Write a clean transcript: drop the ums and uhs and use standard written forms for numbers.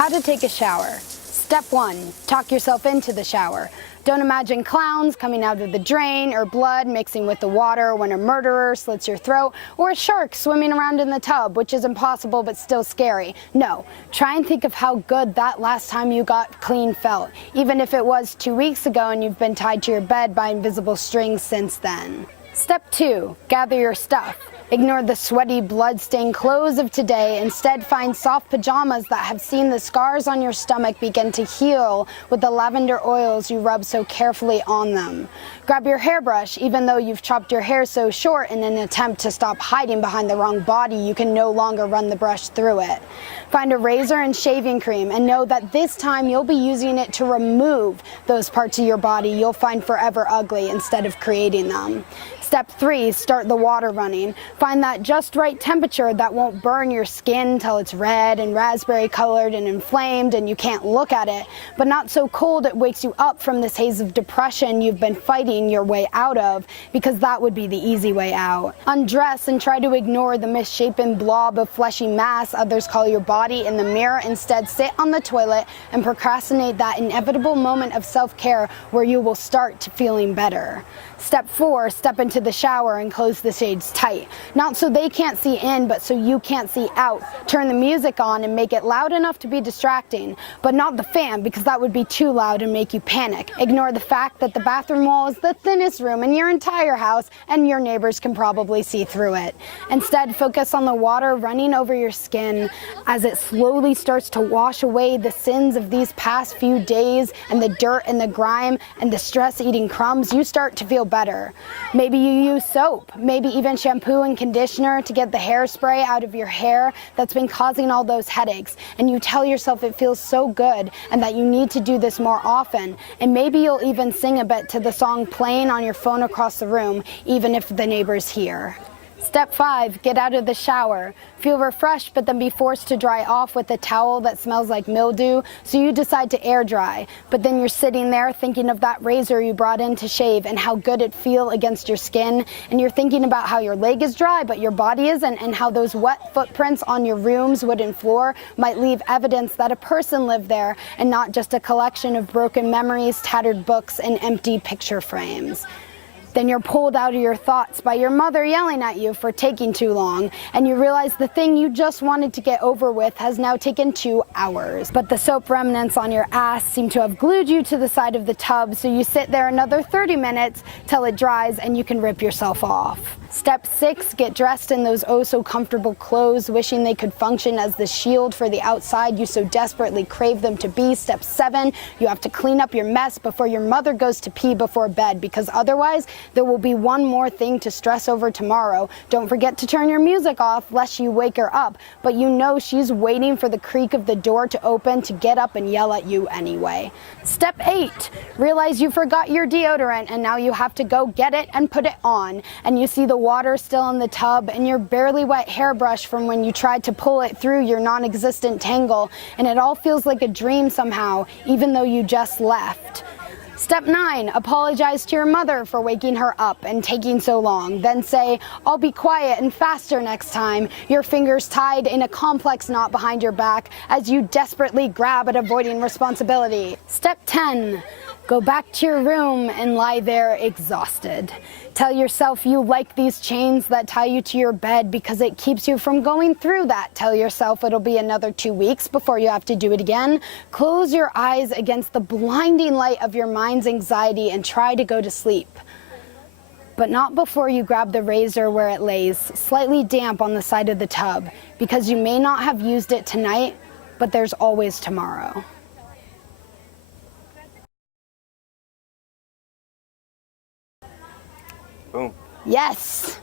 How to take a shower. Step 1, talk yourself into the shower. Don't imagine clowns coming out of the drain or blood mixing with the water when a murderer slits your throat or a shark swimming around in the tub, which is impossible but still scary. No, try and think of how good that last time you got clean felt, even if it was 2 weeks ago and you've been tied to your bed by invisible strings since then. Step 2, gather your stuff. Ignore the sweaty, blood-stained clothes of today. Instead, find soft pajamas that have seen the scars on your stomach begin to heal with the lavender oils you rub so carefully on them. Grab your hairbrush, even though you've chopped your hair so short in an attempt to stop hiding behind the wrong body, you can no longer run the brush through it. Find a razor and shaving cream and know that this time you'll be using it to remove those parts of your body you'll find forever ugly instead of creating them. Step 3, start the water running. Find that just right temperature that won't burn your skin till it's red and raspberry colored and inflamed and you can't look at it, but not so cold it wakes you up from this haze of depression you've been fighting your way out of, because that would be the easy way out. Undress and try to ignore the misshapen blob of fleshy mass others call your body in the mirror. Instead, sit on the toilet and procrastinate that inevitable moment of self-care where you will start feeling better. Step 4, step into the shower and close the shades tight. Not so they can't see in, but so you can't see out. Turn the music on and make it loud enough to be distracting, but not the fan, because that would be too loud and make you panic. Ignore the fact that the bathroom wall is the thinnest room in your entire house and your neighbors can probably see through it. Instead, focus on the water running over your skin as it slowly starts to wash away the sins of these past few days and the dirt and the grime and the stress-eating crumbs. You start to feel better. Maybe you use soap, maybe even shampoo and conditioner to get the hairspray out of your hair that's been causing all those headaches, and you tell yourself it feels so good and that you need to do this more often, and maybe you'll even sing a bit to the song playing on your phone across the room, even if the neighbor's here. Step 5, get out of the shower. Feel refreshed, but then be forced to dry off with a towel that smells like mildew, so you decide to air dry. But then you're sitting there thinking of that razor you brought in to shave and how good it feels against your skin, and you're thinking about how your leg is dry but your body isn't, and how those wet footprints on your room's wooden floor might leave evidence that a person lived there and not just a collection of broken memories, tattered books, and empty picture frames. Then you're pulled out of your thoughts by your mother yelling at you for taking too long, and you realize the thing you just wanted to get over with has now taken 2 hours. But the soap remnants on your ass seem to have glued you to the side of the tub, so you sit there another 30 minutes till it dries and you can rip yourself off. Step 6, get dressed in those oh-so-comfortable clothes, wishing they could function as the shield for the outside you so desperately crave them to be. Step 7, you have to clean up your mess before your mother goes to pee before bed, because otherwise there will be one more thing to stress over tomorrow. Don't forget to turn your music off lest you wake her up, but you know she's waiting for the creak of the door to open to get up and yell at you anyway. Step 8, realize you forgot your deodorant and now you have to go get it and put it on, and you see the water still in the tub and your barely wet hairbrush from when you tried to pull it through your non-existent tangle, and it all feels like a dream somehow, even though you just left. Step 9, apologize to your mother for waking her up and taking so long. Then say, I'll be quiet and faster next time, your fingers tied in a complex knot behind your back as you desperately grab at avoiding responsibility. Step 10, go back to your room and lie there exhausted. Tell yourself you like these chains that tie you to your bed because it keeps you from going through that. Tell yourself it'll be another 2 weeks before you have to do it again. Close your eyes against the blinding light of your mind's anxiety and try to go to sleep. But not before you grab the razor where it lays, slightly damp on the side of the tub, because you may not have used it tonight, but there's always tomorrow. Boom. Yes.